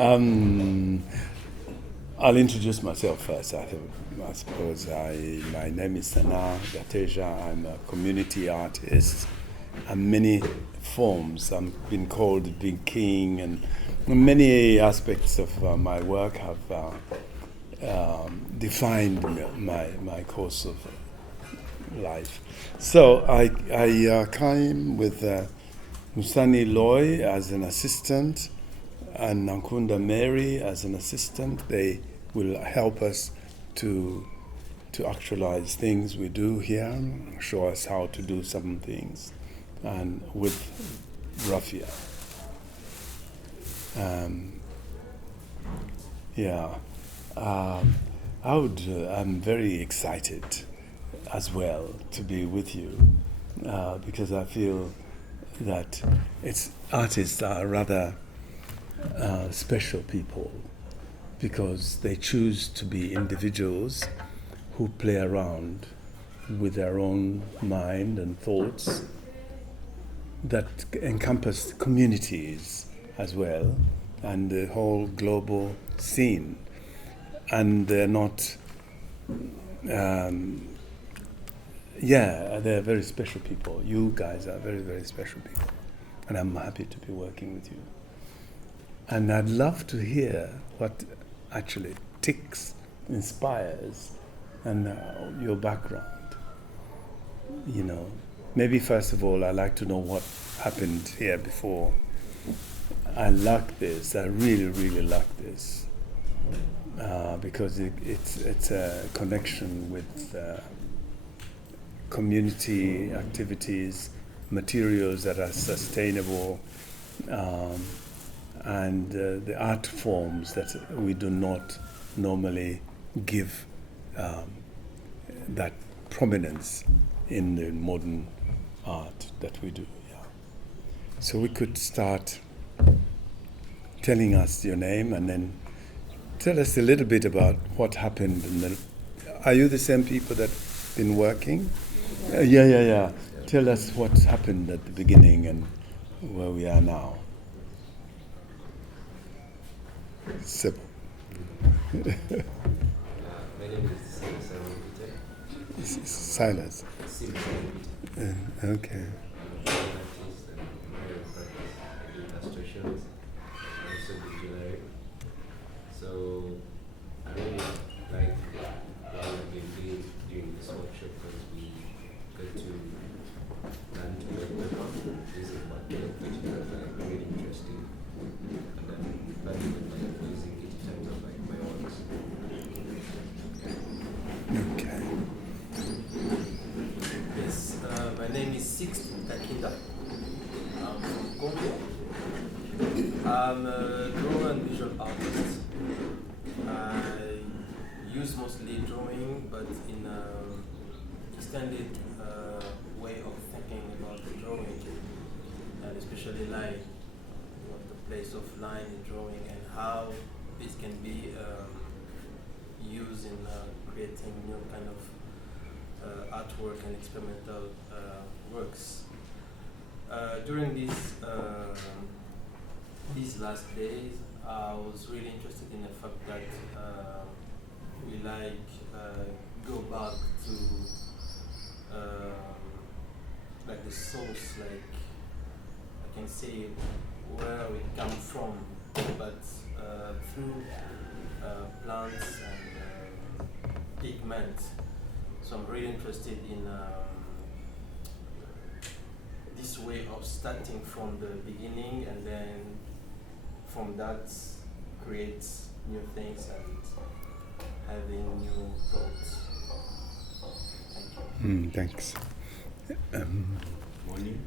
I'll introduce myself first. I suppose my name is Sanaa Gateja. I'm a community artist. And many forms. I've been called the Big King, and many aspects of my work have defined my course of life. So I came with Musani Loy as an assistant and Nankunda Mary as an assistant. They will help us to actualize things we do here, show us how to do some things, and with raffia. I'm very excited as well to be with you because I feel that artists are rather special people because they choose to be individuals who play around with their own mind and thoughts that encompass communities as well and the whole global scene. And they're not, they're very special people. You guys are very, very special people. And I'm happy to be working with you. And I'd love to hear what actually inspires, and your background. You know, maybe first of all, I'd like to know what happened here before. I like this. I really, really like this because it's a connection with community activities, materials that are sustainable, and the art forms that we do not normally give that prominence in the modern art that we do. Yeah. So we could start telling us your name and then tell us a little bit about what happened. Are you the same people that have been working? Yeah. Tell us what happened at the beginning and where we are now. Simple. My name is Sanaa Gateja. Silas. Okay. Illustrations, also the jewelry. So I really like what we've been doing during this workshop because we got to learn to make paper using material, which is really interesting. And then starting with using it in terms of my works. Okay. Yes, my name is Sixth Kakinda. I'm from Congo. I'm a drawer and visual artist. I use mostly drawing, but in an extended way of thinking about the drawing, and especially line, the place of line in drawing and how this can be used in creating new kind of artwork and experimental works. During these last days, I was really interested in the fact that we go back to like the source, like I can say where we come from, but through plants and pigment. So I'm really interested in this way of starting from the beginning and then from that create new things and having new thoughts. Thank you. Thanks. Morning.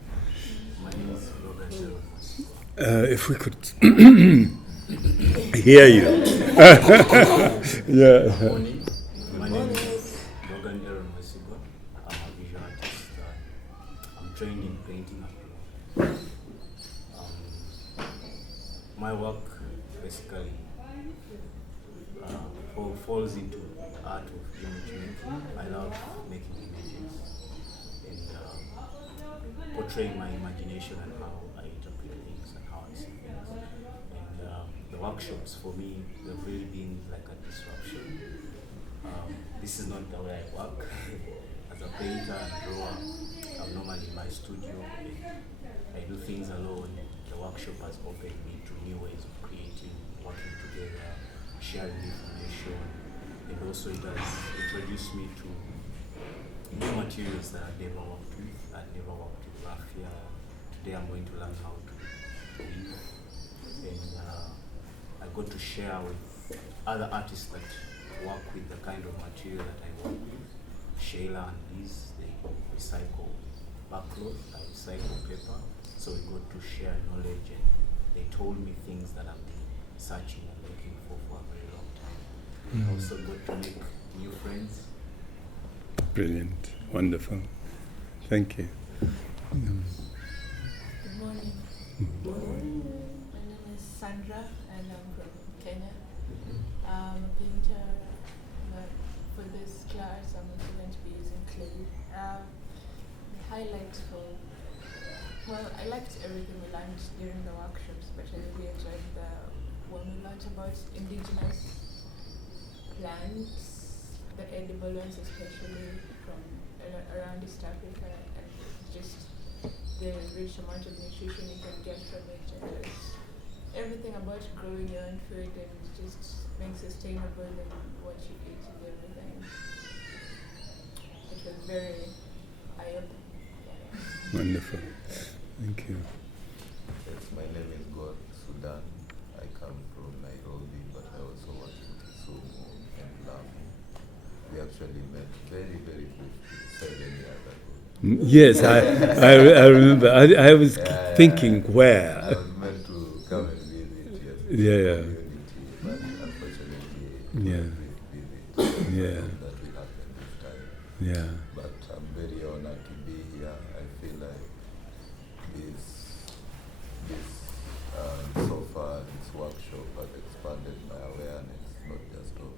My name is Margaret. If we could hear you. Yeah. Morning. My name is Margaret. I'm a visual artist. I'm trained in painting. My work basically falls into art of image making. I love making images and portraying my imagination and how I interpret things and how I see things. And the workshops for me have really been like a disruption. This is not the way I work. As a painter and drawer, I'm normally in my studio. I do things alone. The workshop has opened me to new ways of creating, working together, sharing information, and also it has introduced me to new materials that I've never worked with. I've never worked with raffia. Today I'm going to learn how to weave, and I got to share with other artists that work with the kind of material that I work with. Shayla and Liz, they recycle backcloth, I recycle paper, so we got to share knowledge, and they told me things that I've been searching and looking for a very long time. I also got to make new friends. Brilliant, wonderful. Thank you. Good morning. My name is Sandra and I'm from Kenya. I'm a painter, but for this class I'm also going to be using clay. The highlights I liked everything we learned during the workshops, but I really enjoyed when we learned about indigenous plants, the edible ones especially from around East Africa, and just the rich amount of nutrition you can get from it, and just everything about growing your own food and just being sustainable in what you eat and everything. It was very eye-opening. Yeah. Wonderful. Thank you. Yes, my name is God Sudan. I come from Nairobi, but I also work in Kisumu and Lamu. We actually met very, very briefly 7 years ago. Yes, I remember. I was thinking where. I was meant to come and visit your Yeah. community, but unfortunately, Yeah. visit Yeah. that will happen this time. Yeah. But I'm very honored to be here. I feel like so far this workshop has expanded my awareness, not just of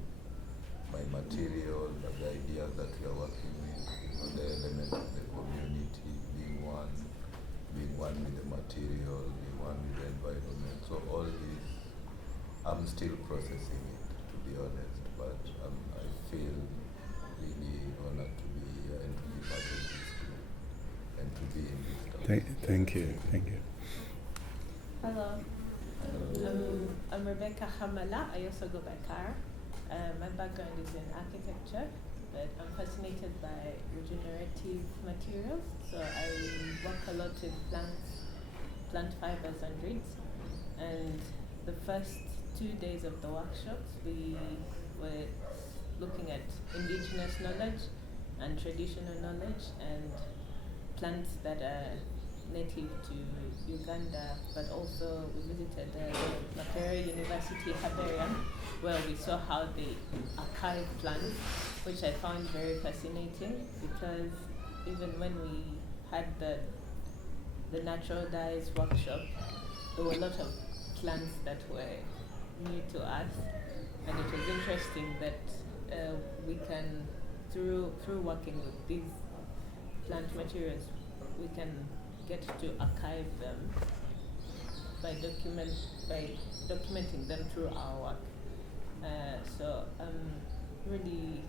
my material, but the ideas that we are working with, the element of the community, being one with the material, being one with the environment. So all this, I'm still processing it, to be honest, but I feel really honored to be here and to be part of this group and to be in this country. Thank you. Hello. I'm Rebecca Hamala. I also go by Kara. My background is in architecture, but I'm fascinated by regenerative materials. So I work a lot with plant fibers and reeds. And the first 2 days of the workshops, we were looking at indigenous knowledge and traditional knowledge and plants that are native to Uganda, but also we visited the Makerere University Herbarium, where we saw how they archive plants, which I found very fascinating, because even when we had the natural dyes workshop, there were a lot of plants that were new to us, and it was interesting that we can, through working with these plant materials, we can get to archive them by documenting them through our work. So I'm really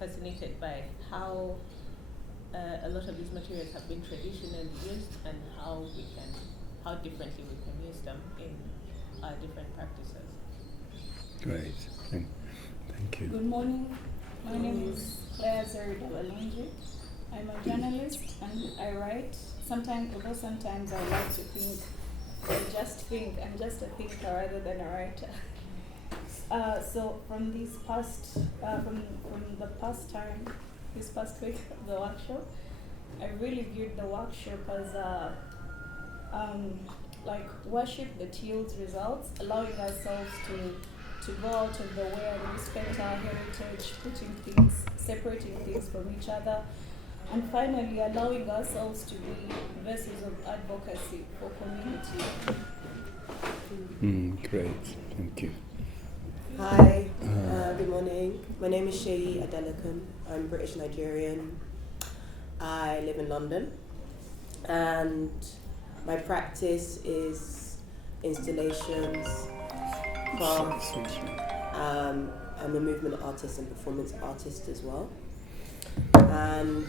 fascinated by how a lot of these materials have been traditionally used and how differently we can use them in our different practices. Great. Thank you. Good morning. My name is Claire Zeridabalunji. I'm a journalist and I write. Sometimes I like to think. I'm just a thinker rather than a writer. So from this past week of the workshop, I really viewed the workshop as like worship that yields results, allowing ourselves to go out of the way and respect our heritage, separating things from each other, and finally allowing ourselves to be vessels of advocacy for community. Great, thank you. Hi, good morning. My name is Shayi Adelakun. I'm British Nigerian. I live in London, and my practice is installations, craft. I'm a movement artist and performance artist as well. And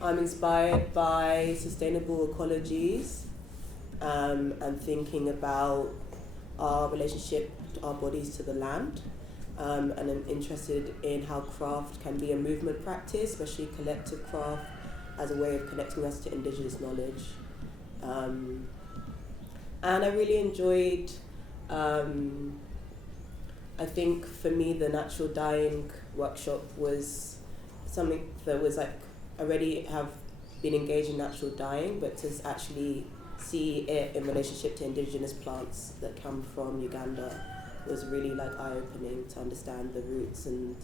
I'm inspired by sustainable ecologies and thinking about our relationship, our bodies to the land. And I'm interested in how craft can be a movement practice, especially collective craft, as a way of connecting us to indigenous knowledge. And I really enjoyed, I think for me, the natural dyeing workshop was something that was like, I already have been engaged in natural dyeing, but to actually see it in relationship to indigenous plants that come from Uganda was really like eye-opening to understand the roots and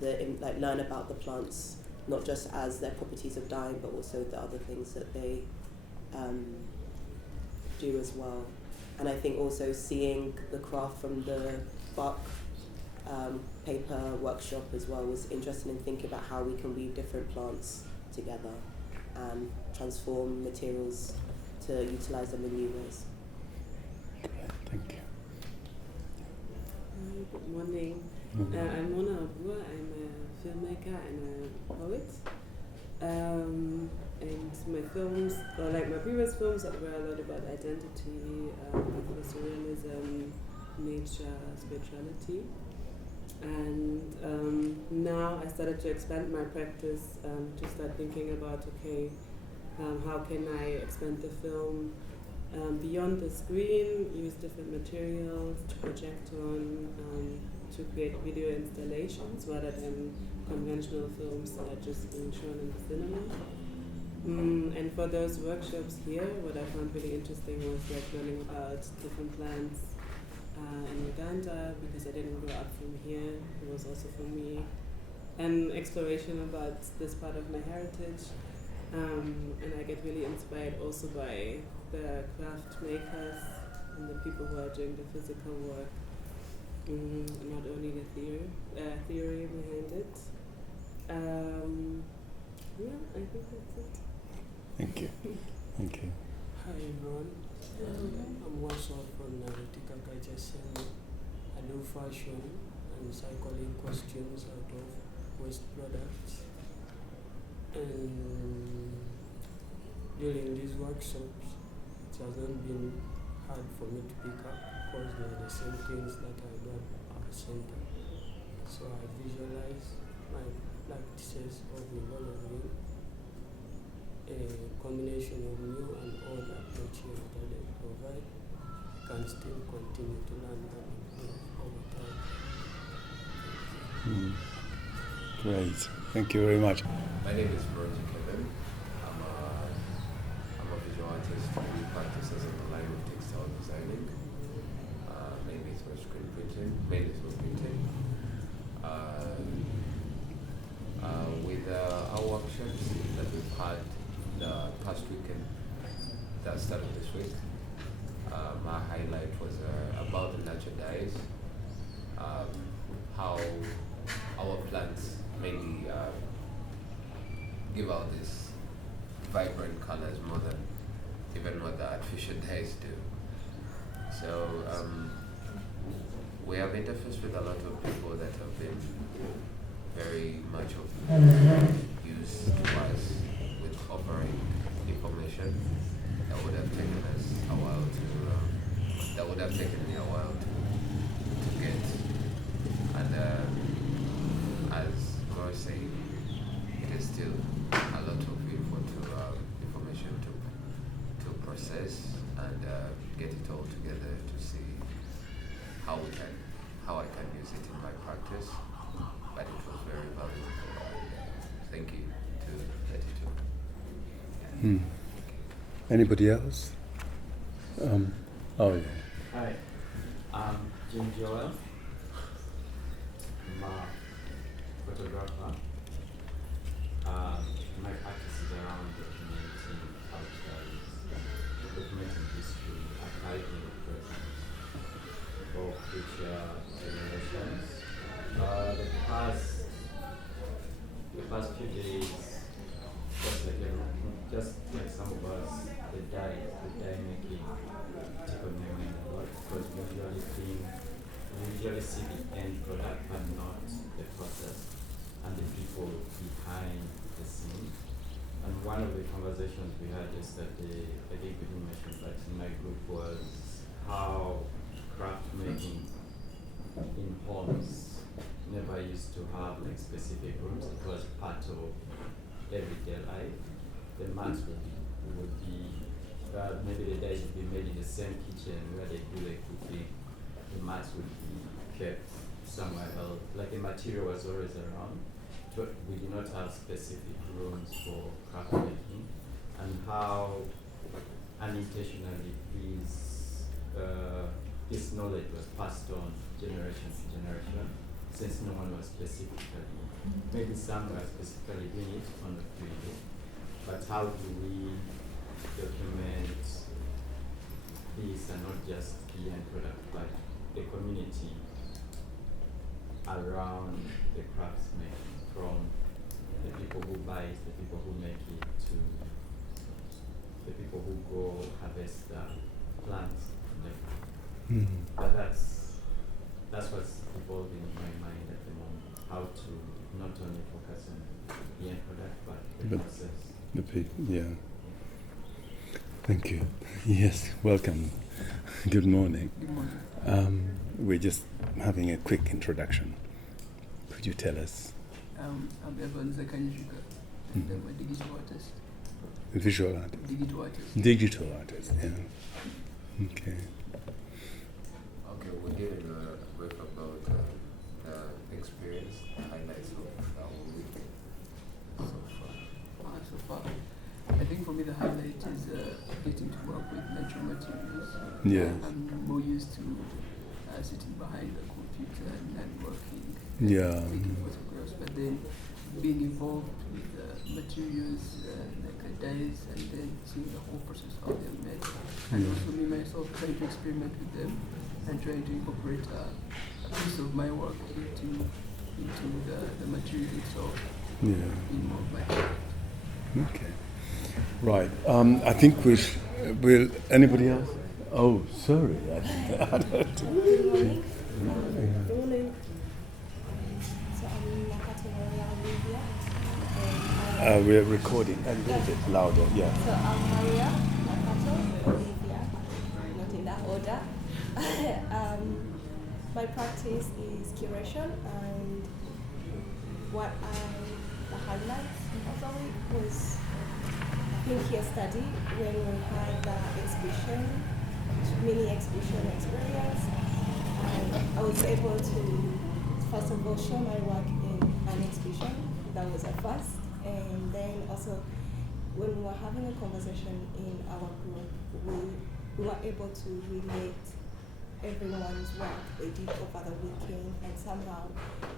like learn about the plants, not just as their properties of dyeing, but also the other things that they do as well. And I think also seeing the craft from the bark paper workshop as well was interesting in thinking about how we can weave different plants together and transform materials to utilize them in new ways. Thank you. Good morning. I'm Mona Abua. I'm a filmmaker and a poet. And my films, or like my previous films, were a lot about identity, surrealism, nature, spirituality. And now I started to expand my practice to start thinking about, okay, how can I expand the film beyond the screen, use different materials to project on, to create video installations rather than conventional films that are just being shown in the cinema. And for those workshops here, what I found really interesting was like learning about different plants in Uganda, because I didn't grow up from here. It was also for me an exploration about this part of my heritage. And I get really inspired also by the craft makers and the people who are doing the physical work, not only the theory behind it. Yeah, I think that's it. Thank you. Thank you. Hi everyone. I'm Washa from Margaret Nagawa. I do fashion and cycling costumes out of waste products. And during these workshops, it hasn't been hard for me to pick up because they are the same things that I got at the center. So I visualize my practices of evolving a combination of new and old approaches that they provide. I can still continue to learn and improve over time. Great. Thank you very much. My name is Margaret Nagawa. I'm a visual artist who practices in the line of textile designing. Mainly through screen printing, with our workshops that we've had the past weekend that started this week, my highlight was about the natural dyes, how our plants mainly give out these vibrant colors more than even what the artificial dyes do. So we have interfaced with a lot of people that have been very much of use to us with offering information that would have taken us a while to get. And as Gore said, it is still a lot of information to process and get it all together to see how I can use it in my practice. But it was very valuable. Thank you to Ekyooto. Anybody else? Oh yeah. Hi, I'm Jim Joel. I'm a photographer. My practice is around documenting cultures, documenting history, archiving the present for future generations. The past few days, just like some of us, the dye making took on my mind a lot because we usually think usually see the end product but not the process and the people behind the scene. And one of the conversations we had yesterday, I think we didn't mention that in my group, was how craft making in homes never used to have like specific rooms. It was part of everyday life. The mats would be maybe the dice would be made in the same kitchen where they do the cooking. The mats would be kept somewhere else. Like the material was always around, but we did not have specific rooms for craft making. And how unintentionally this knowledge was passed on generation to generation, since no one was specifically, maybe some were specifically doing it on the field, but how do we document this and not just the end product, but the community around the crafts making, from the people who buy it, the people who make it, to the people who go harvest the plants. But that's what's evolving in my mind at the moment. How to not only focus on the end product, but the process. The people, yeah. Thank you. Yes, welcome. Good morning. Good morning. We're just having a quick introduction. Could you tell us? I'm Evans Akanjuka, and I'm a digital artist. A visual artist? Digital artist. Digital artist, yeah. Okay. Okay, we're giving a brief about experience, highlights of our week so far. I think for me the highlight is getting to work with natural materials. Yeah. I'm more used to sitting behind the computer and working, taking photographs, but then being involved with materials like dyes, and then seeing the whole process how they're made, and also me myself trying to experiment with them and trying to incorporate a piece of my work into the material itself. Yeah. In more of my Okay. Right. I think will anybody else? Oh, sorry. Good morning. Good morning. So I'm Nakato We're recording. A little bit louder, yeah. So I'm Maria Nakato Olivia, not in that order. My practice is curation, and the highlights of the week was, I think, here study when we had the exhibition, mini exhibition experience, and I was able to first of all show my work in an exhibition. That was a first, and then also when we were having a conversation in our group, we were able to relate everyone's work they did over the weekend, and somehow,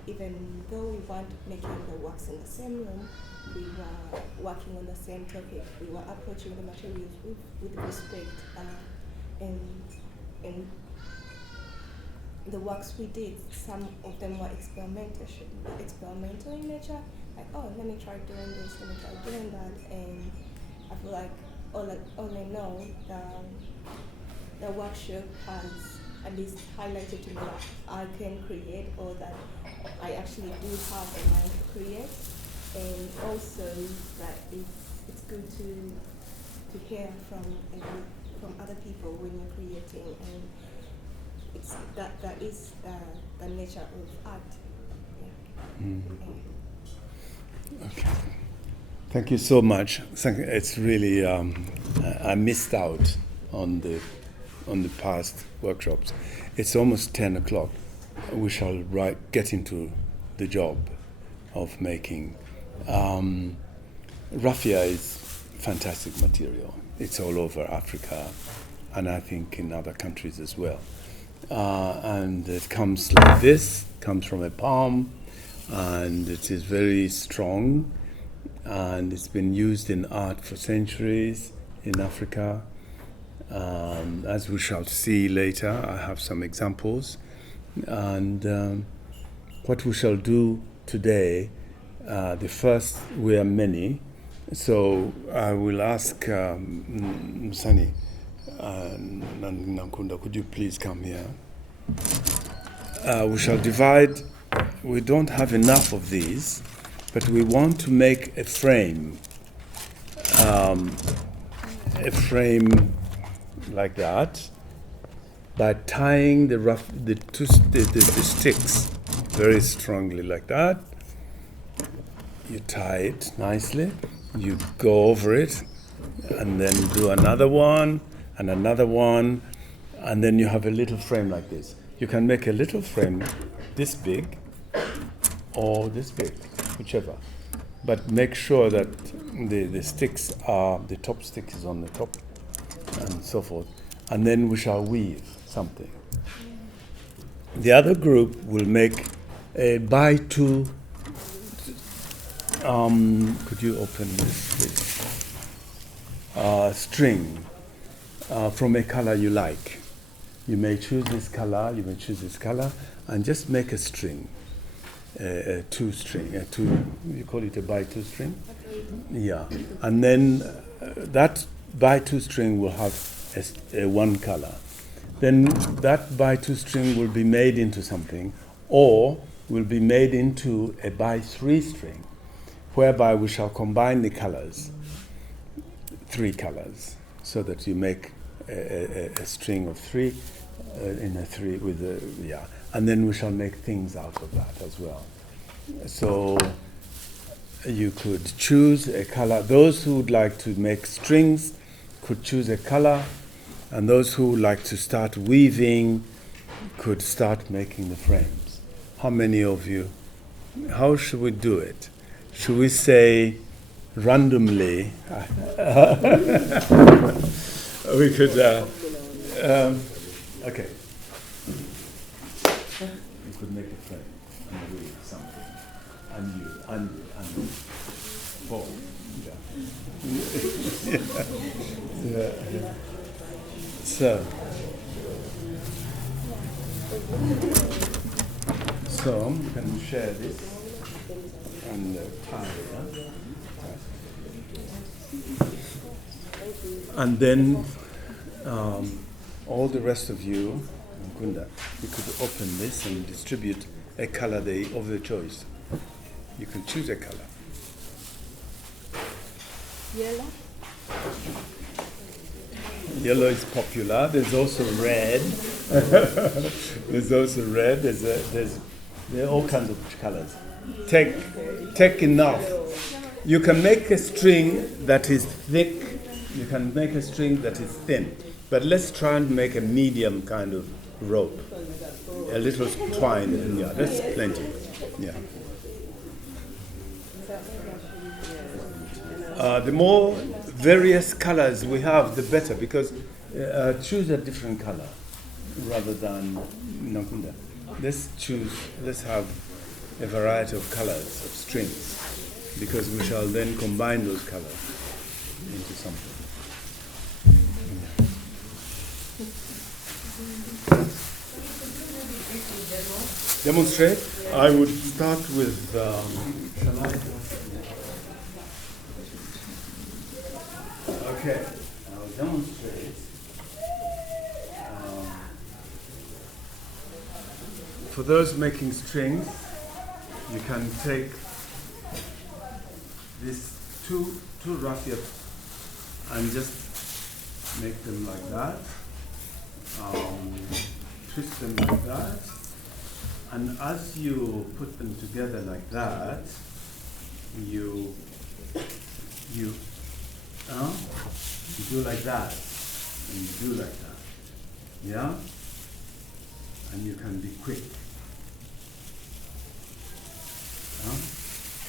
even though we weren't making the works in the same room, we were working on the same topic. We were approaching the materials with respect, and the works we did, some of them were experimental in nature. Like, oh, let me try doing this, let me try doing that, and I feel like all I know, the workshop has at least highlighted to me that I can create, or that I actually do have a mind to create, and also that it's good to hear from other people when you're creating, and it's that is the nature of art. Yeah. Okay. Thank you so much. It's really I missed out on the past workshops. It's almost 10 o'clock. We shall get into the job of making. Raffia is fantastic material. It's all over Africa, and I think in other countries as well. And it comes like this, comes from a palm, and it is very strong, and it's been used in art for centuries in Africa. As we shall see later, I have some examples. And what we shall do today, we are many, so I will ask Sanaa and Nagenda, could you please come here? we shall divide. We don't have enough of these, but we want to make a frame like that by tying the sticks very strongly like that. You tie it nicely, you go over it, and then do another one, and then you have a little frame like this. You can make a little frame this big or this big, whichever. But make sure that the sticks are, the top stick is on the top, and so forth. And then we shall weave something. The other group will make a by two. Could you open this, please? String from a color you like. You may choose this color, and just make a string, a two string, you call it a by two string? Yeah. And then that by two string will have a one color. Then that by two string will be made into something, or will be made into a by three string, whereby we shall combine the colors, 3 colors, so that you make a string of 3 in a 3 with a, yeah. And then we shall make things out of that as well. So you could choose a color. Those who would like to make strings could choose a color, and those who would like to start weaving could start making the frames. How many of you? How should we do it? Should we say randomly? We could, okay. You could make a frame and weave something. And you. Oh, yeah. Yeah. So you can share this and tie it. And then all the rest of you, Gunda, you could open this and distribute a color of the choice. You can choose a color. Yellow. Yellow is popular. There's also red. There's also red. There are all kinds of colors. Take enough. You can make a string that is thick. You can make a string that is thin. But let's try and make a medium kind of rope. A little twine. Yeah, that's plenty. Yeah. The more various colors we have, the better, because choose a different color rather than Nakunda. Let's have a variety of colors of strings, because we shall then combine those colors into something. Demonstrate? I would start with, shall I? Okay, I'll demonstrate. For those making strings, you can take these two raffia and just make them like that. Twist them like that. And as you put them together like that, you do like that, and you do like that, yeah? And you can be quick.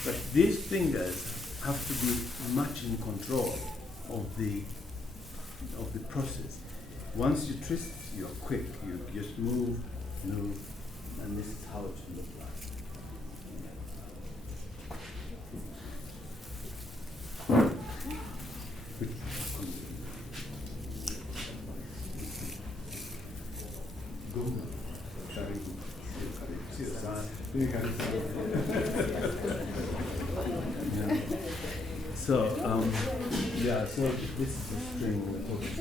But these fingers have to be much in control of the process. Once you twist, you're quick. You just move, and this is how it should look like. So, so this is the string we're talking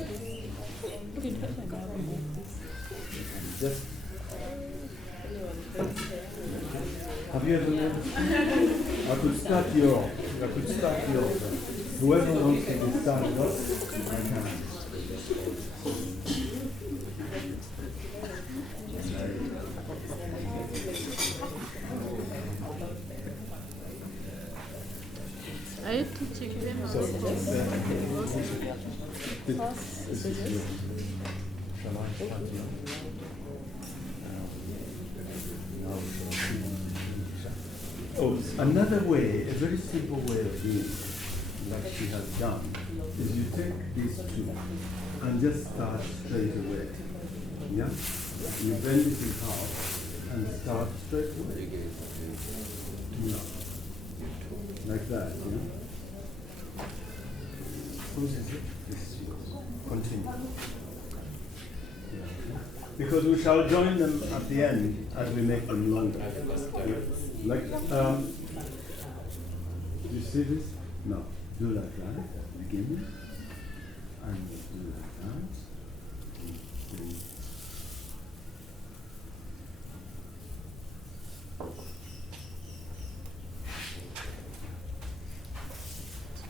about. Just Have you ever made? I could start yours. Whoever wants to be started off, I can. Are you teaching them? So, this is yours. Shall I start yours? Oh, another way, a very simple way of doing it, like she has done, is you take these two and just start straight away. Yeah? You bend it in half and start straight away. Yeah. Like that, you know? Whose is it? This is yours. Continue. Because we shall join them at the end as we make them longer. Like, you see this? No, do like that, beginning, and do like that.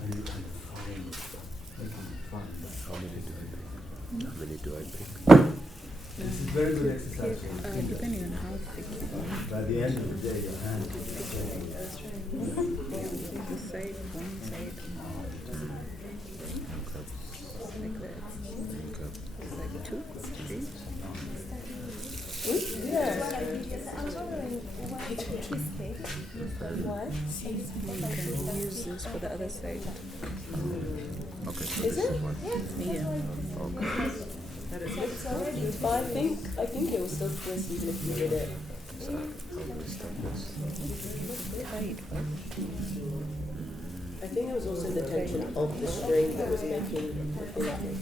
And you can find how many do I pick? This is very good exercise for the fingers. Depending on how thick you want. By the end of the day, your hand is This side, one side. Like that. It's like 2, 3. Yeah. I was wondering what kiss cake was. You can use this for the other side. Okay. Is it? Yeah. But I think it was still twist even if you did it. I think it was also the tension of the string that was making the thing.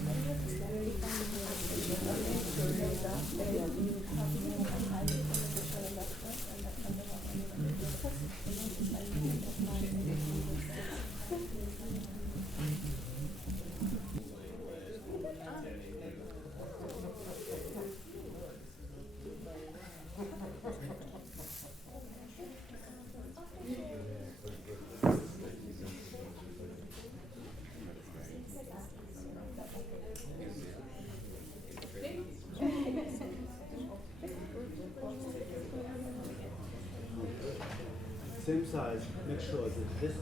Same size, make sure that this is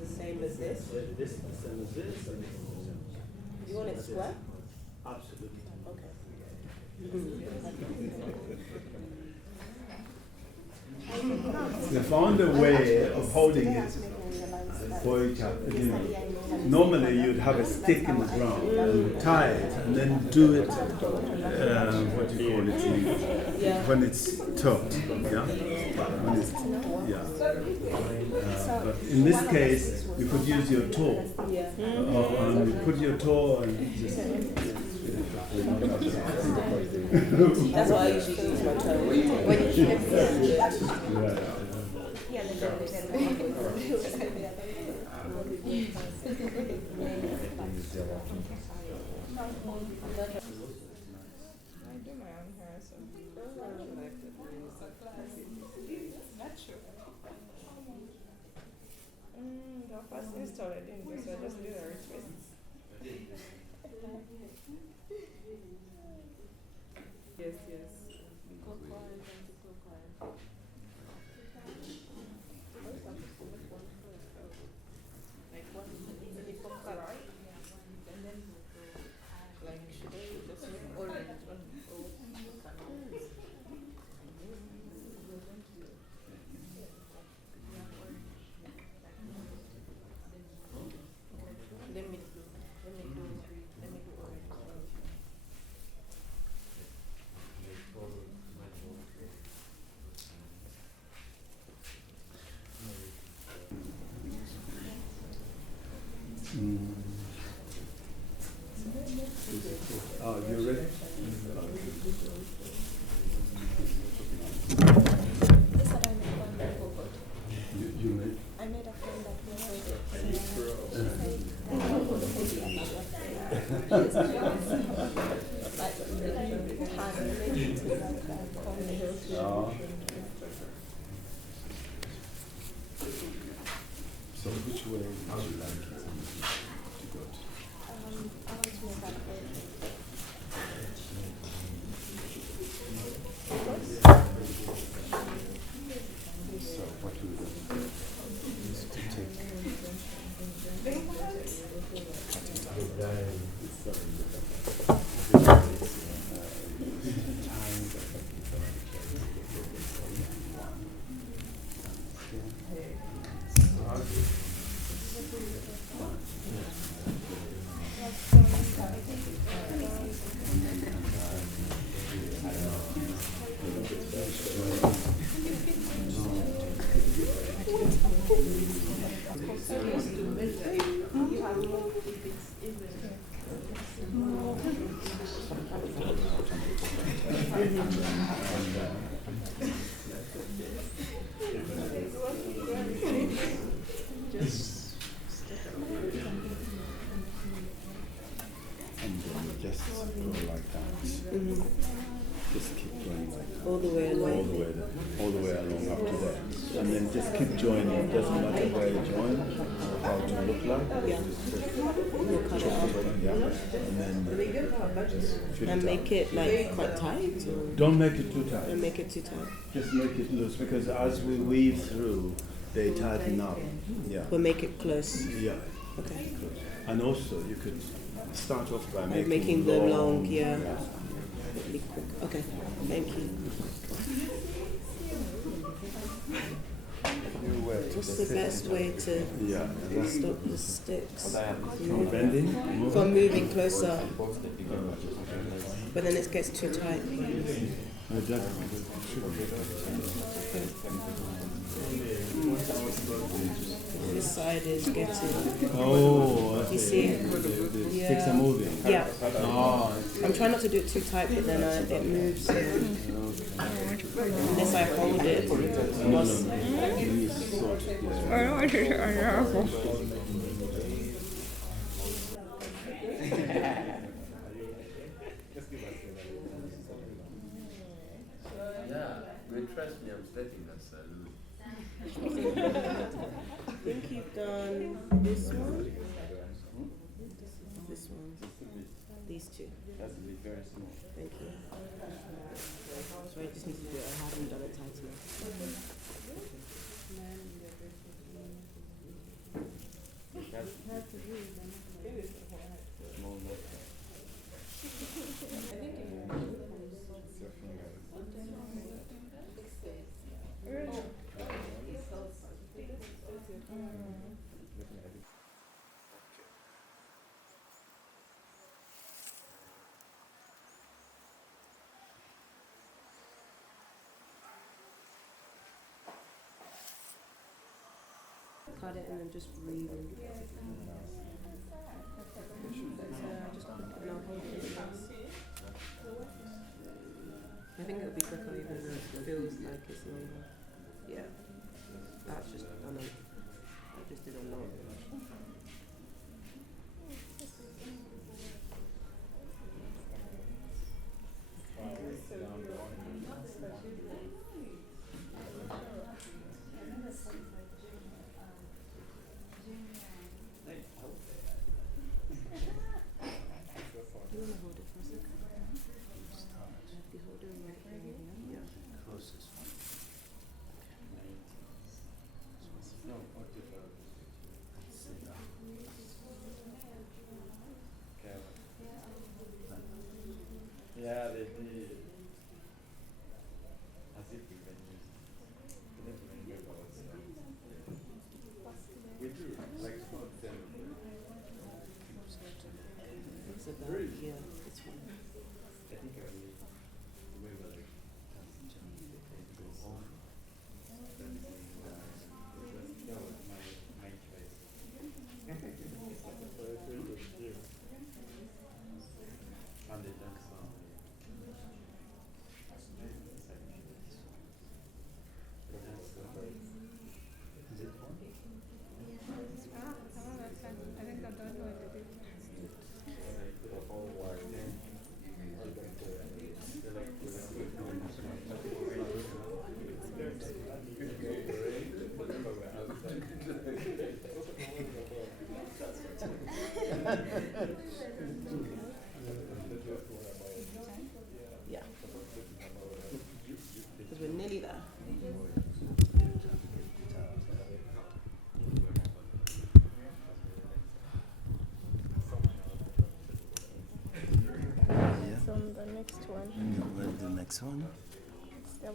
the same as this. This is the same as this, and this is the same. You want it square? Absolutely. Okay. We found a way of holding it for each other. You know, normally you'd have a stick in the ground and tie it, and then do it. What do you call it? When it's taut. Yeah. When it's, yeah. But in this case, you could use your toe. You put your toe and just. That's why I usually use my toe. The first install I didn't do, so I just did a retwist. Yes, yes. Like one uniform color, and then like should I just make orange one or let me Which way would you like it to go to? I want to make that So what we will do is to take and then you just go like that. Just keep going like that. All the way along. All the way along up to there. And then just keep joining. Doesn't matter where you join, how to look like. Yeah. We'll cut it off. Yeah. And then just fit And it make up. it like quite tight? Or Don't make it too tight. don't make it too tight? Just make it loose, because as we weave through, they tighten up. Yeah. We'll make it close. Yeah. Okay. And also, you could start off by Making them long, yeah. Really quick. Okay, thank you. What's the best way to stop the sticks From bending? from moving closer? But then it gets too tight. This side is getting. Oh, you see? The sticks are moving. Yeah. Oh, I'm trying not to do it too tight, but then it moves. Unless I hold it. Yeah, but trust me, I'm starting a salute. I think you've done this one. This one. These two. That's very small. Thank you. So I just need to do it. I haven't done it tight enough. Cut it and then just read it. I think it'll be quicker even though it feels like it's longer. Yeah. That's just, I know, I just did a lot. Yeah, they did.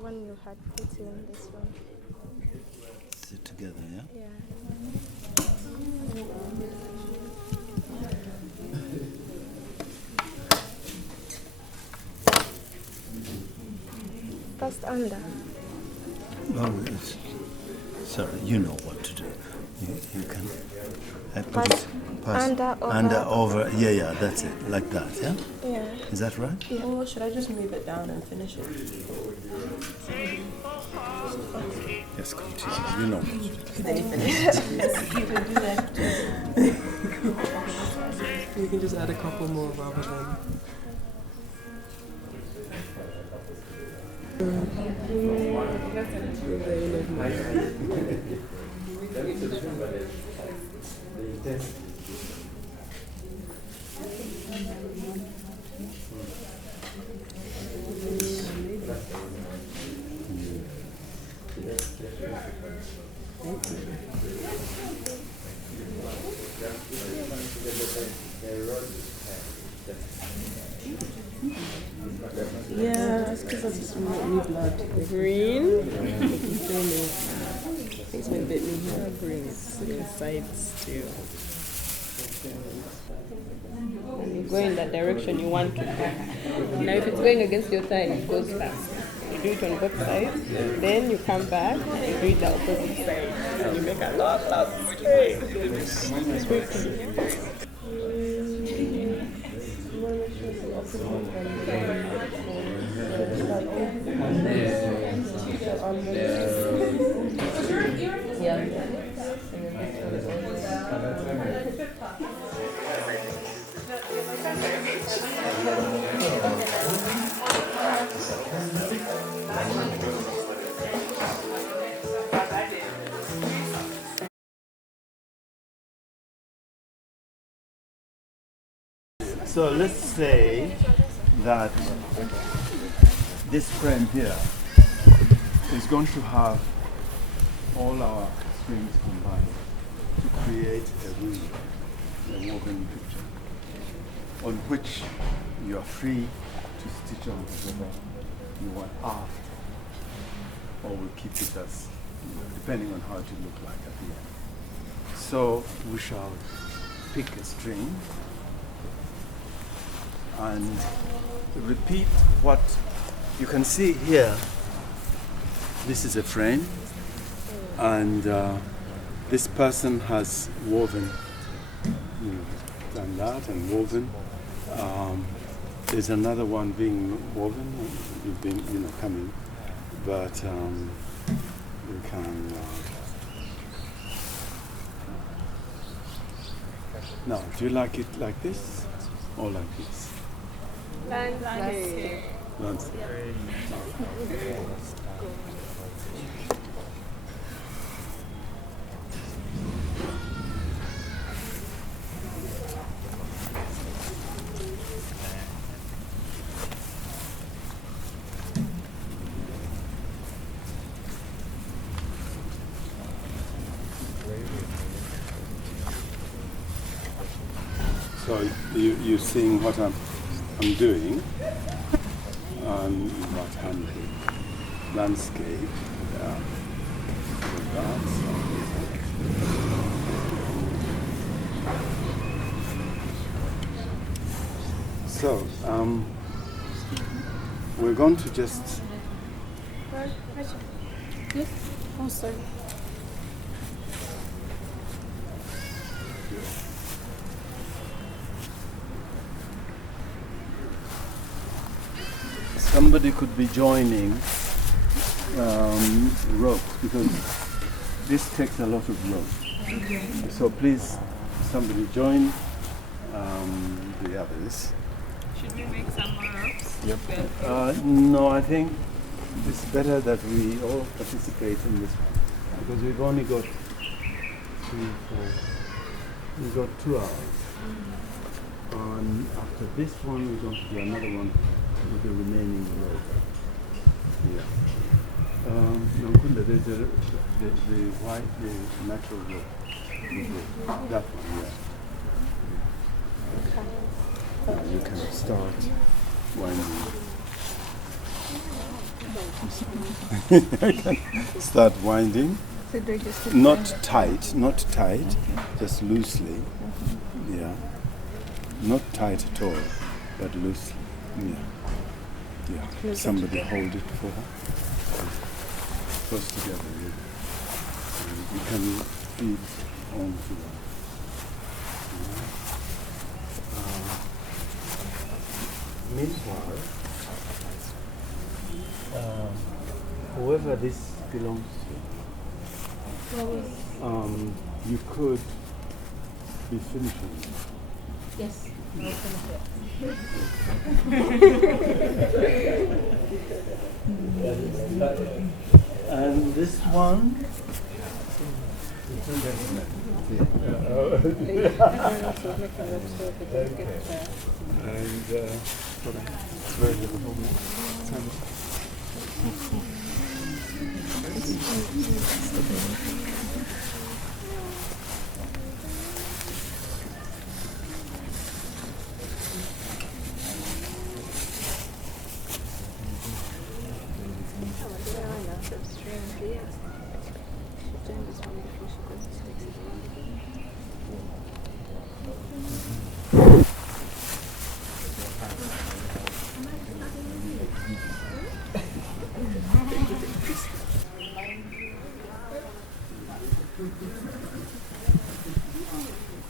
one you had put in, this one. Sit together, yeah? Yeah. First under. Oh, sorry, you know what to do. You can Pass under, over. Yeah, that's it. Like that, yeah? Yeah. Is that right? Yeah. Or should I just move it down and finish it? Yes, continue. You know what to do. Then you finish it. You can do that too. You can just add a couple more rather than. Yeah, just because I just need blood. Green. It's my bit me here. Green is inside still. And you go in that direction you want to go. Now if it's going against your side, it goes fast. You do it on both sides, then you come back and you do it the opposite side. And you make a lot straight. So let's say that this frame here is going to have all our strings combined to create a woven picture on which you are free to stitch on whatever you want after, or we'll keep it as, depending on how it will look like at the end. So we shall pick a string and repeat what you can see here. This is a frame, and this person has woven, done that and woven. There's another one being woven, coming, but we can. Now, do you like it like this or like this? Landscape. Landscape. So you're seeing what I'm doing on right-hand landscape. So we're going to just. Yes. Oh, sorry. Somebody could be joining ropes, because this takes a lot of rope. Okay. So please, somebody join the others. Should we make some more ropes? Yep. No, I think it's better that we all participate in this one, because we've only got 3, 4. We've got 2 hours. And after this one, we're going to do another one with the remaining rope. Yeah. Nkunda, there's the white, the natural rope. That one, yeah. You can start winding. Start winding. So do I just Not tight, not tight, just loosely. Yeah. Not tight at all, but loosely. Yeah. Yeah. Somebody hold it for her. Close together. And you can feed onto that. Meanwhile, whoever this belongs to, you could be finishing. Yes, I'll finish it. And this one. And it's very difficult.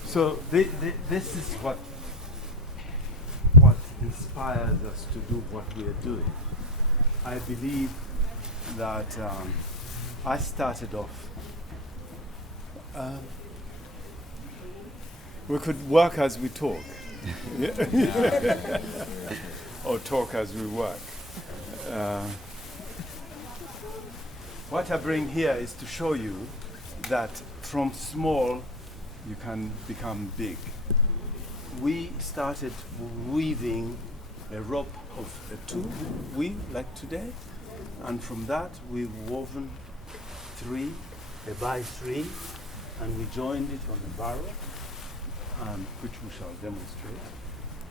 So this is what inspires us to do what we are doing. I believe that I started off. We could work as we talk, or talk as we work. What I bring here is to show you that from small you can become big. We started weaving a rope of a 2 weave like today, and from that we've woven 3, a by 3, and we joined it on the barrel, which we shall demonstrate,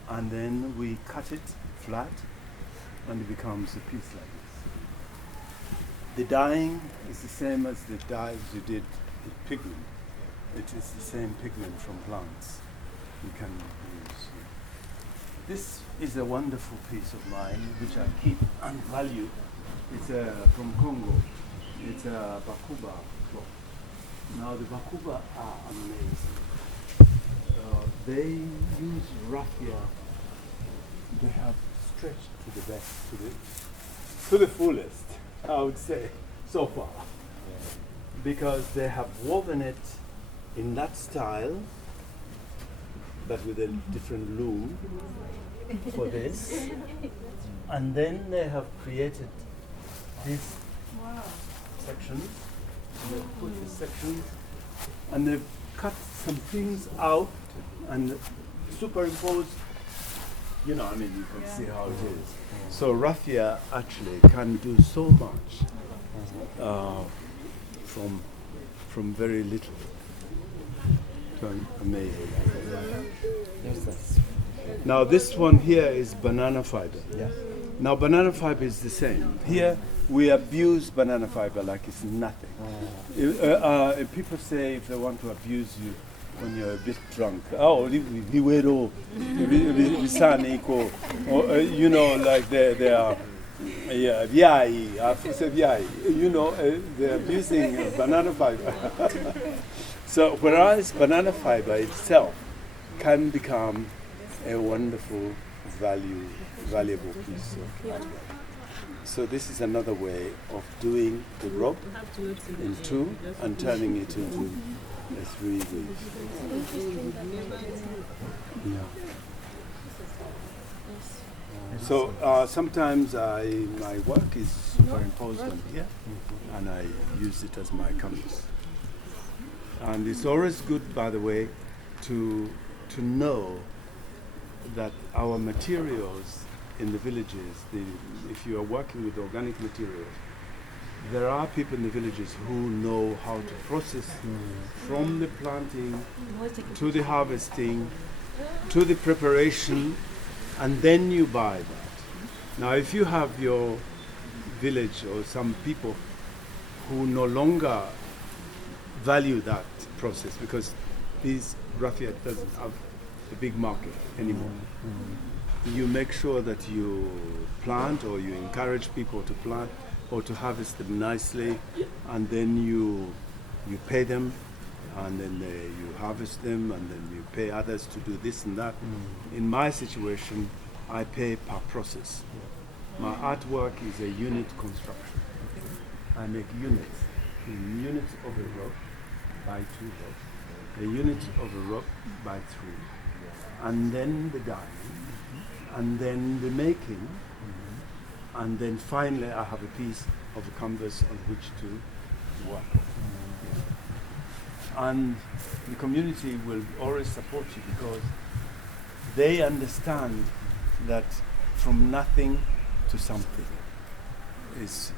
and then we cut it flat and it becomes a piece like this. The dyeing is the same as the dyes you did with pigment. It is the same pigment from plants you can use. This is a wonderful piece of mine which I keep and value. It's from Congo. It's a Bakuba cloth. Now the Bakuba are amazing. They use raffia. They have stretched to the best, to the fullest, I would say, so far. Because they have woven it in that style, but with a different loom for this. And then they have created these sections. They've put these sections and they've cut some things out and superimposed, you can see how it is. So raffia actually can do so much from very little. Amazing. Yes. Now this one here is banana fiber. Yes. Now banana fiber is the same. Here we abuse banana fiber like it's nothing. People say if they want to abuse you when you're a bit drunk, liwero, bisaniko, like they are. They're abusing banana fiber. So whereas banana fiber itself can become a wonderful, valuable piece of artwork. So this is another way of doing the rope in 2 and turning it into a 3 weave. Yeah. So sometimes my work is superimposed on here, and I use it as my canvas. And it's always good, by the way, to know that our materials in the villages, if you are working with organic materials, there are people in the villages who know how to process from the planting to the harvesting to the preparation, and then you buy that. Now, if you have your village or some people who no longer value that process because these raffia doesn't have a big market anymore. You make sure that you plant or you encourage people to plant or to harvest them nicely, and then you pay them, and then you harvest them, and then you pay others to do this and that. In my situation, I pay per process. My artwork is a unit construction. I make units of a rope by 2 ropes, a unit of a rope by 3, and then the dyeing, and then the making, and then finally I have a piece of a canvas on which to work. And the community will always support you because they understand that from nothing to something is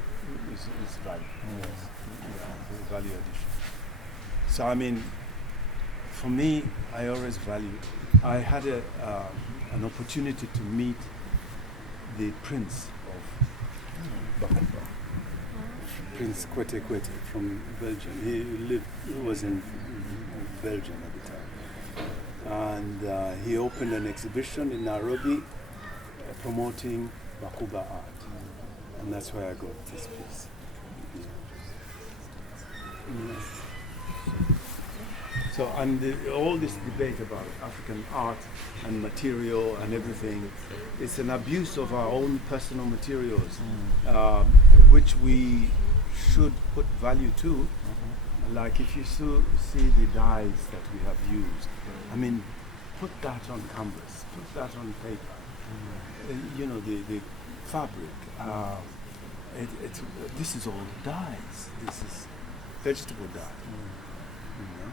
value. Value addition. So I mean, for me, I always value. I had an opportunity to meet the Prince of Bakuba, Prince Kwete from Belgium. He was in Belgium at the time, and he opened an exhibition in Nairobi promoting Bakuba art, and that's why I got this piece. So, and all this debate about African art and material and everything, it's an abuse of our own personal materials, which we should put value to. Like if you see the dyes that we have used, I mean, put that on canvas, put that on paper. You know, the fabric. This is all dyes. This is vegetable dye. You know?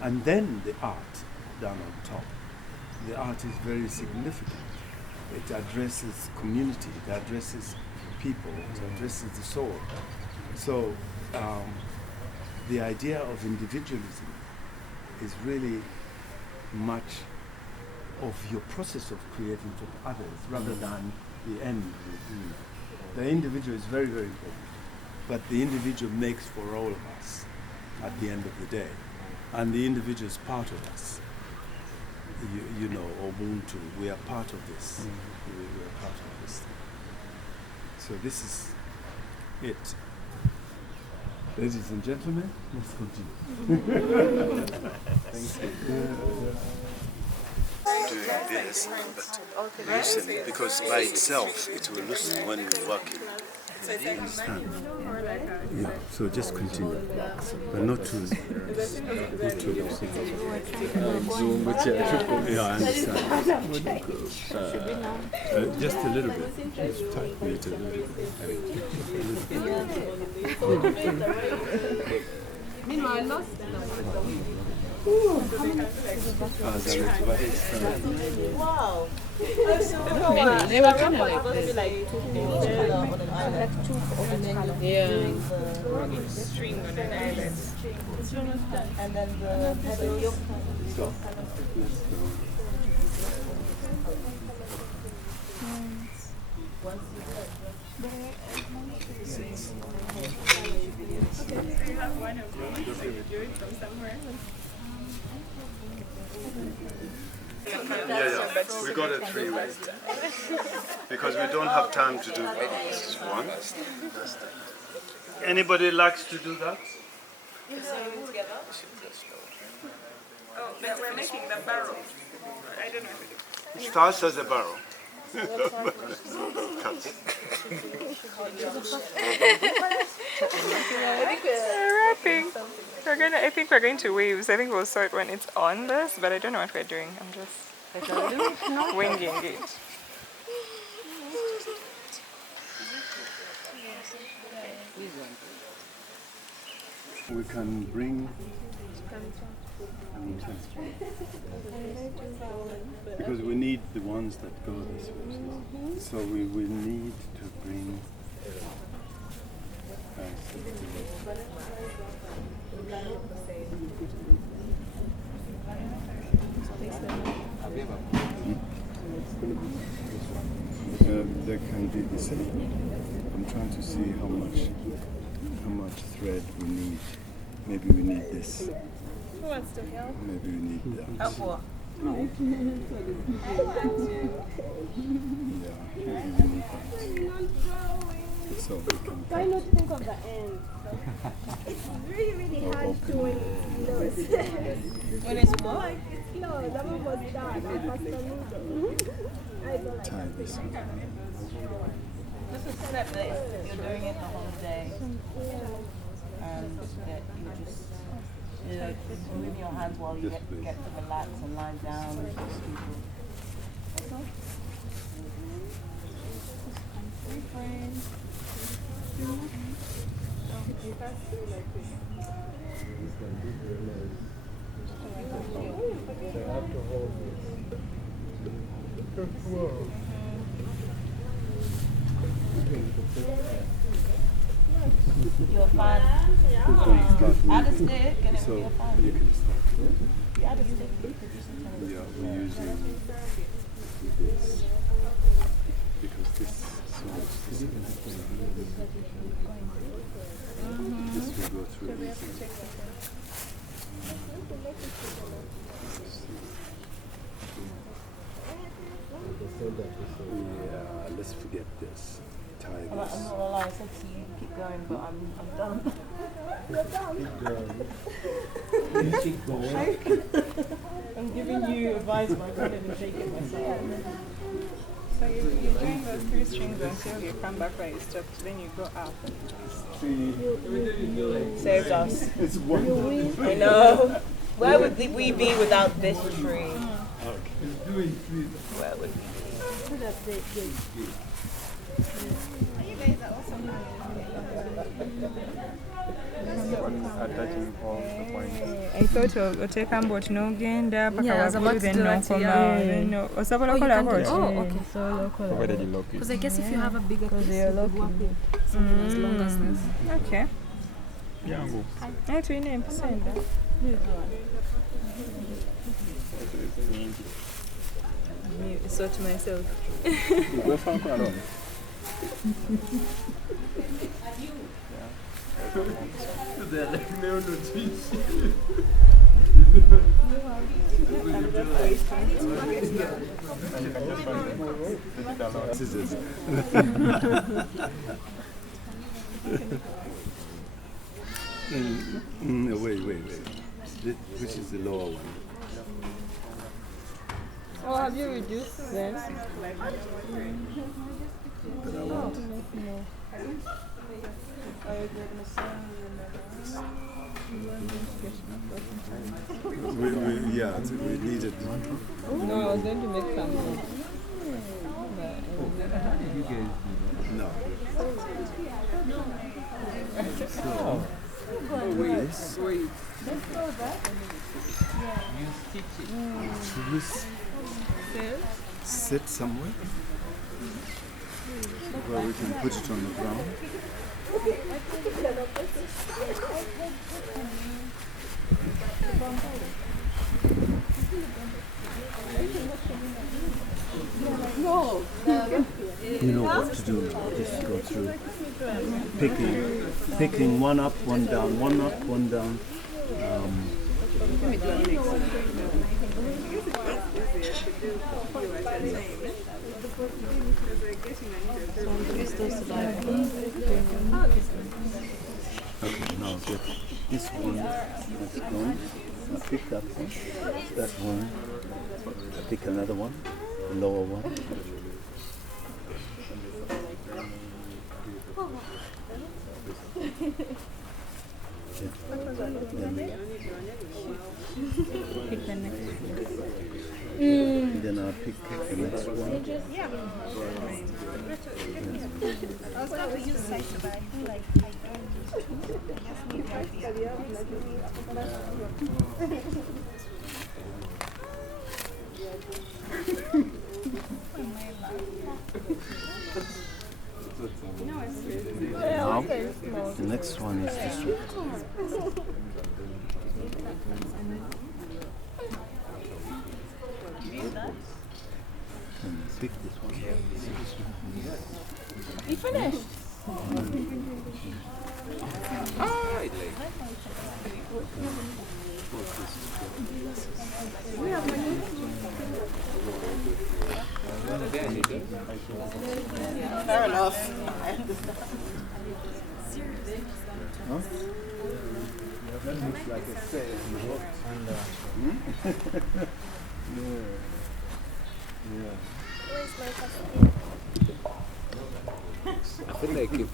And then the art down on top. The art is very significant. It addresses community, it addresses people, it addresses the soul. So the idea of individualism is really much of your process of creating for others rather than the end. The individual is very, very important, but the individual makes for all of us at the end of the day. And the individual is part of us. You know, Ubuntu, we are part of this. We are part of this thing. So this is it. Ladies and gentlemen, let's continue. Thank you. Doing this, but loosen, because by itself it will loosen when you're working. You understand? Yeah, so just continue. But not too zoom. Yeah, I understand. Just a little bit. Just tighten it a little bit. Meanwhile, Wow. They were kind of like this. Yeah. String on an island. And then the yolk. We have one of these. Do it from somewhere. Yeah, we got it 3 ways. Because we don't have time to do this one. Anybody likes to do that? Oh, but we're making the barrel. I don't know. It starts as a barrel. Cut. Wrapping. I think we're going to waves. I think we'll sort when it's on this, but I don't know what we're doing. I'm just winging it. We can bring because we need the ones that go this way. So we will need to bring they can be the same. trying to see how much thread we need. Maybe we need this. Who wants to help? Maybe we need that. Help what? Yeah, maybe we need that. So we can Try not to think of the end. It's really, really hard to when it's close. When it's what? Like, it's close. The move was done. I passed the noodle. I don't like tie this one. Just accept that you're doing it the whole day. And that you just, move your hands while you get to relax and lie down. You're fine. Add a stick and it will be fine. You can start. You add a stick. Yeah, we're using this because this sorts this will go through easily. Yeah, let's forget this. Tie this. I'm not gonna lie, I said to you, keep going, but I'm done. You're done. Keep going. I'm giving you advice, but I can't even take it myself. So you're doing those 3 strings until you come back where you stopped, then you go up. Saved us. It's one. I know. Where would we be without this tree? Where would we be? You guys are also attaching all the points. I thought oteka mbu otinogenda paka Yeah, I was about waggulu to then do that, n'okoma yeah. then osobola Oh, you okukola can do bw'oti. it. Oh, okay. Where did you lock it? Because I guess if you have a bigger piece, you you're could work with something as long as this. Okay. Yangu. Tulina empusenda. So to myself. Scissors. Wait. Which is the lower one? Oh, have you reduced then? But I want. We needed. No, I was going to make some. No. So, this. Should we sit somewhere where we can put it on the ground? No. You know what to do now. Just go through picking one up, one down, one up, one down. Okay, now get this one that's gone. I pick that one. That one. I pick another one, the lower one. Pick the next one. Then I'll pick the next one. Yeah. I was going to use size, but I feel like I don't. I guess maybe I'll Now, the next one is this one. And pick this one. You finished? Fair enough. Huh? That looks like a sail. I feel like if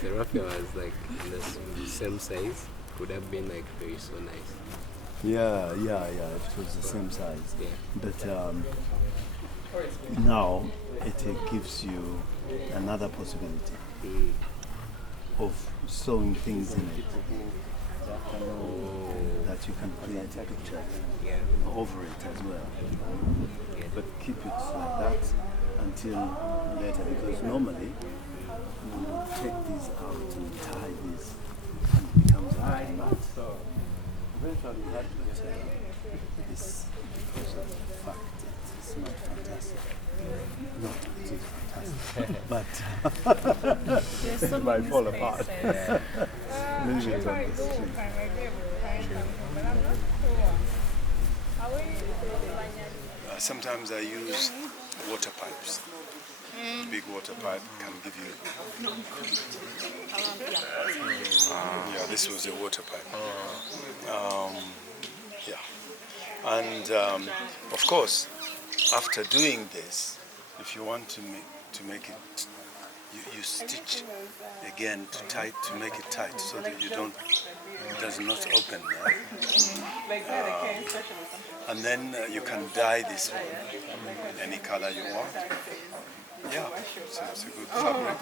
the raffia was like in the same size, it would have been like very so nice. Yeah, if it was the same size. Yeah. But now it gives you another possibility of sewing things in it that you can create a picture over it as well. But keep it like that until later, because normally you will take these out and tie these and it becomes like that. Eventually that is because of the fact that it's not fantastic. No, it is fantastic. But it might fall apart. Leave it on the street. Sometimes I use water pipes. Big water pipe can give you. Yeah, this was a water pipe. And of course, after doing this, if you want to make it, you stitch again to make it tight, so that it does not open. And then you can dye this one any color you want. Yeah, so it's a good fabric,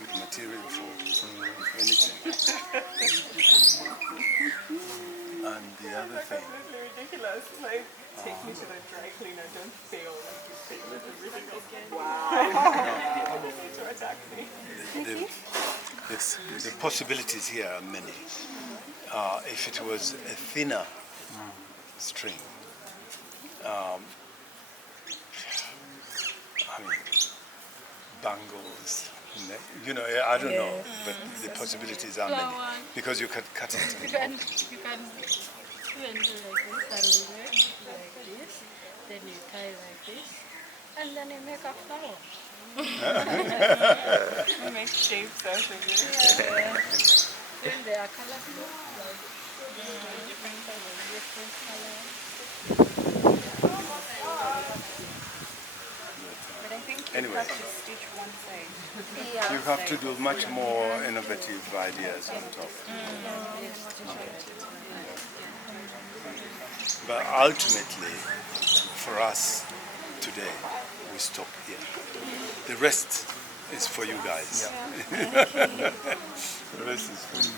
good material for anything. And the other thing. Ridiculous. Like, take me to the dry cleaner, don't fail like you failed at everything else. Wow. You need to attack me. The possibilities here are many. If it was a thinner string, I mean, bangles, you know, I don't know, but the possibilities are many, because you can cut it. You can even do like this, like this, then you tie like this, and then you make a flower. You make shapes out of it. Yeah. Then they are colorful, like different colors. But I think Anyway. you have to stitch one side. You have to do much more innovative ideas on top. But ultimately, for us today, we stop here. The rest is for you guys. The rest is for you.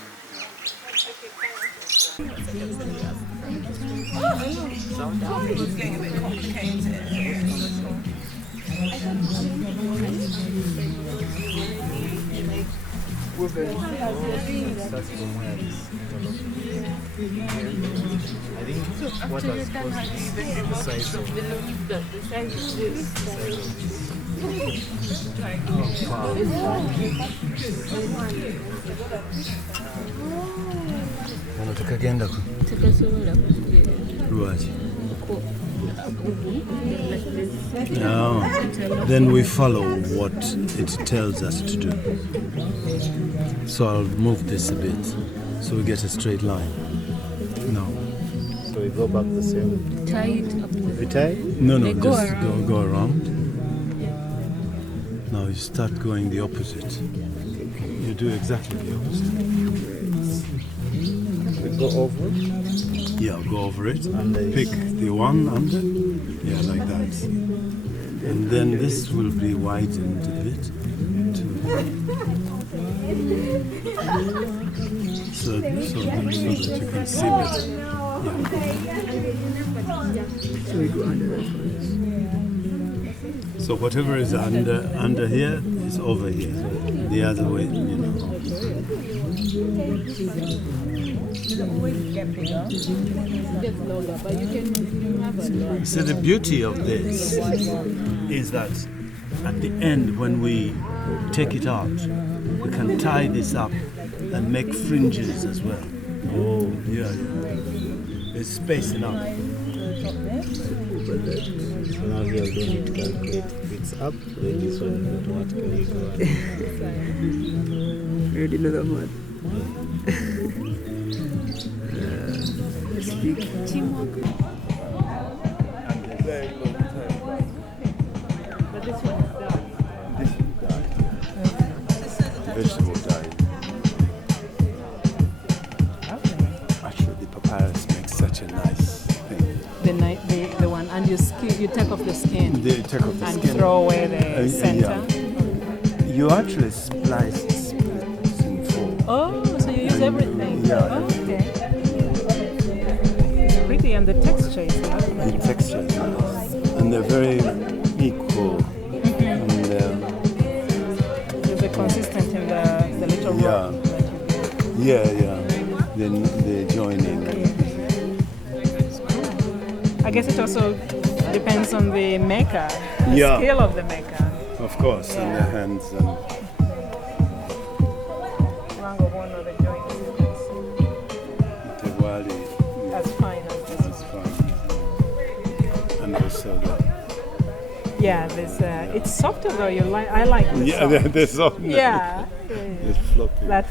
It's getting a bit complicated. I think what has caused this is the size of the size of this. Tukagenda ku Lwaki? No. Then we follow what it tells us to do. So I'll move this a bit so we get a straight line. No. So we go back the same. Tie it up. We tie? No, just go around. Now you start going the opposite. You do exactly the opposite. We go over it? Yeah, go over it. Pick the one under. Yeah, like that. And then this will be widened a bit. So that you can see better. So we go under that first. So whatever is under here is over here. The other way, you know. So the beauty of this is that at the end, when we take it out, we can tie this up and make fringes as well. Oh, Yeah. There's space enough. so now here we don't need to calculate. If it's up, then this one will automatically go on. I already know that one. It's big. Teamwork. Very long time. But this one is done. This will die. Vegetable dye. Actually, the papyrus makes such a nice thing. The one, and you take off the skin. They take off the and skin. throw away the center. Yeah. You actually splice it splits in four. Oh, so you use everything. Yeah. Oh, okay. It's pretty, and the texture is lovely. The texture is nice. And they're very equal. And, Is it consistent in the little rock? yeah. They're joining. I guess it also depends on the maker, the Yeah. skill of the maker. Of course, and the hands and One of the joints. the wali. That's fine. That's fine. And also the Yeah, there's it's softer though. I like the soft. there's all Yeah. It's floppy. That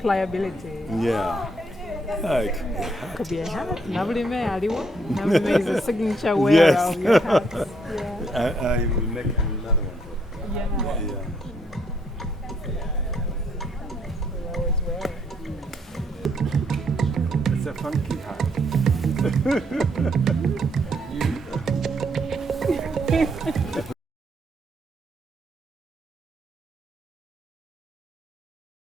pliability. Yeah. Like, Could be a hat. Nabulime aliwo. Nabulime is a signature wear yes. of your hats. Yeah. I will make another one. Yeah. Yeah. We always wear it. It's a funky hat.